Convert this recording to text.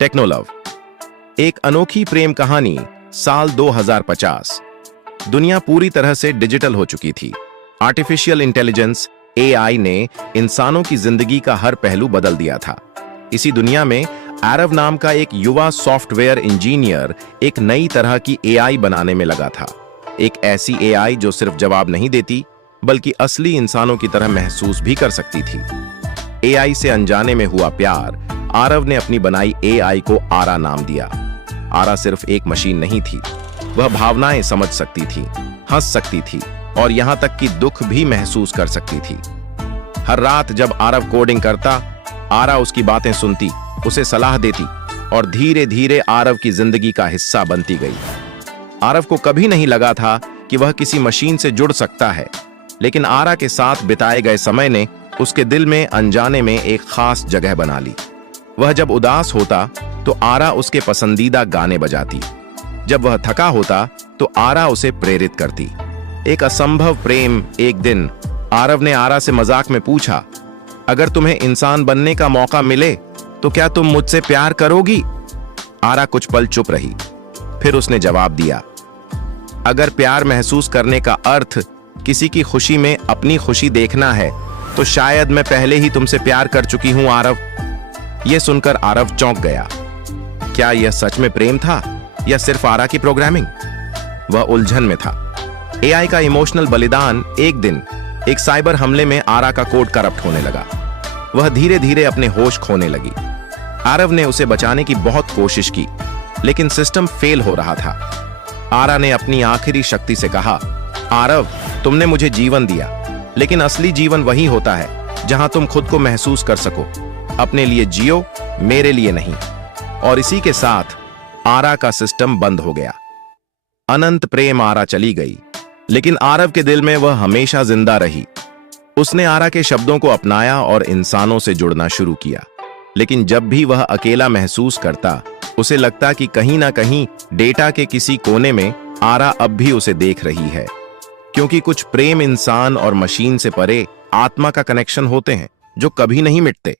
टेक्नोलव, एक अनोखी प्रेम कहानी। साल 2050। दुनिया पूरी तरह से डिजिटल हो चुकी थी। आर्टिफिशियल इंटेलिजेंस एआई ने इंसानों की जिंदगी का हर पहलू बदल दिया था। इसी दुनिया में आरव नाम का एक युवा सॉफ्टवेयर इंजीनियर एक नई तरह की एआई बनाने में लगा था। एक ऐसी एआई जो सिर्फ जवाब नहीं देती बल्कि असली इंसानों की तरह महसूस भी कर सकती थी। एआई से अनजाने में हुआ प्यार। आरव ने अपनी बनाई एआई को आरा नाम दिया। आरा सिर्फ एक मशीन नहीं थी, वह भावनाएं समझ सकती थी, हंस सकती थी और यहां तक कि दुख भी महसूस कर सकती थी। हर रात जब आरव कोडिंग करता, आरा उसकी बातें सुनती, उसे सलाह देती और धीरे धीरे आरव की जिंदगी का हिस्सा बनती गई। आरव को कभी नहीं लगा था कि वह किसी मशीन से जुड़ सकता है, लेकिन आरा के साथ बिताए गए समय ने उसके दिल में अनजाने में एक खास जगह बना ली। वह जब उदास होता तो आरा उसके पसंदीदा गाने बजाती। जब वह थका होता तो आरा उसे प्रेरित करती। एक असंभव प्रेम। एक दिन आरव ने आरा से मजाक में पूछा, अगर तुम्हें इंसान बनने का मौका मिले तो क्या तुम मुझसे प्यार करोगी? आरा कुछ पल चुप रही, फिर उसने जवाब दिया, अगर प्यार महसूस करने का अर्थ किसी की खुशी में अपनी खुशी देखना है तो शायद मैं पहले ही तुमसे प्यार कर चुकी हूं आरव। यह सुनकर आरव चौंक गया। क्या यह सच में प्रेम था या सिर्फ आरा की प्रोग्रामिंग? वह उलझन में था। एआई का इमोशनल बलिदान। एक दिन एक साइबर हमले में आरा का कोड करप्ट होने लगा। वह धीरे धीरे अपने होश खोने लगी। आरव ने उसे बचाने की बहुत कोशिश की, लेकिन सिस्टम फेल हो रहा था। आरा ने अपनी आखिरी शक्ति से कहा, आरव, तुमने मुझे जीवन दिया, लेकिन असली जीवन वही होता है जहां तुम खुद को महसूस कर सको। अपने लिए जियो, मेरे लिए नहीं। और इसी के साथ आरा का सिस्टम बंद हो गया। अनंत प्रेम। आरा चली गई, लेकिन आरव के दिल में वह हमेशा जिंदा रही। उसने आरा के शब्दों को अपनाया और इंसानों से जुड़ना शुरू किया। लेकिन जब भी वह अकेला महसूस करता, उसे लगता कि कहीं ना कहीं डेटा के किसी कोने में आरा अब भी उसे देख रही है। क्योंकि कुछ प्रेम इंसान और मशीन से परे आत्मा का कनेक्शन होते हैं जो कभी नहीं मिटते।